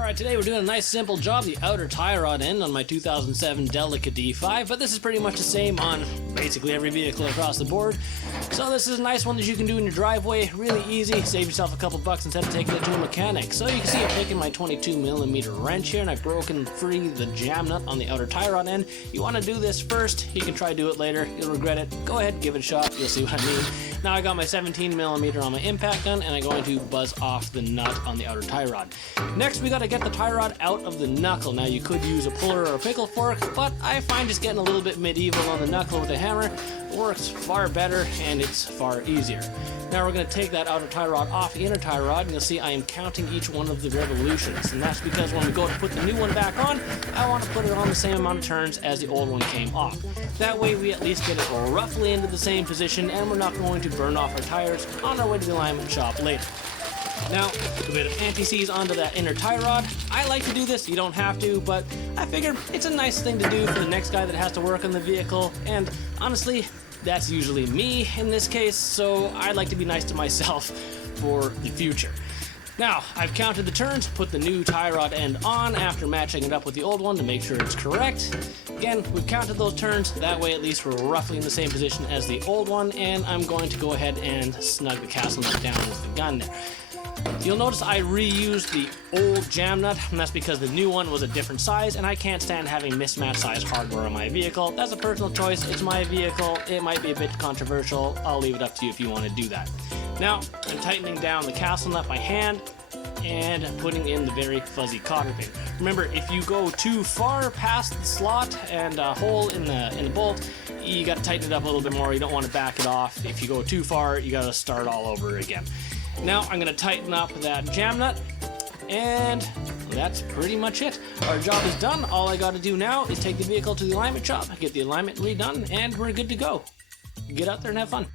Alright, today we're doing a nice simple job, the outer tie rod end on my 2007 Delica D5, but this is pretty much the same on basically every vehicle across the board. So this is a nice one that you can do in your driveway, really easy, save yourself a couple bucks instead of taking it to a mechanic. So you can see I'm taking my 22mm wrench here and I've broken free the jam nut on the outer tie rod end. You want to do this first, you can try to do it later, you'll regret it. Go ahead, give it a shot, you'll see what I mean. Now I got my 17mm on my impact gun and I'm going to buzz off the nut on the outer tie rod. Next we got to get the tie rod out of the knuckle. Now you could use a puller or a pickle fork, but I find just getting a little bit medieval on the knuckle with a hammer works far better and it's far easier. Now we're going to take that outer tie rod off the inner tie rod and you'll see I am counting each one of the revolutions, and that's because when we go to put the new one back on, I want to put it on the same amount of turns as the old one came off. That way we at least get it roughly into the same position and we're not going to burn off our tires on our way to the alignment shop later. Now, a bit of anti-seize onto that inner tie rod. I like to do this, you don't have to, but I figured it's a nice thing to do for the next guy that has to work on the vehicle, and honestly, that's usually me in this case, so I like to be nice to myself for the future. Now, I've counted the turns, put the new tie rod end on after matching it up with the old one to make sure it's correct. Again, we've counted those turns, that way at least we're roughly in the same position as the old one, and I'm going to go ahead and snug the castle nut down with the gun there. You'll notice I reused the old jam nut, and that's because the new one was a different size, and I can't stand having mismatched size hardware on my vehicle. That's a personal choice, it's my vehicle, it might be a bit controversial, I'll leave it up to you if you want to do that. Now, I'm tightening down the castle nut by hand, and putting in the very fuzzy cotter pin. Remember, if you go too far past the slot and hole in the bolt, you gotta tighten it up a little bit more, you don't want to back it off. If you go too far, you gotta start all over again. Now I'm going to tighten up that jam nut, and that's pretty much it. Our job is done. All I got to do now is take the vehicle to the alignment shop, get the alignment redone, and we're good to go. Get out there and have fun.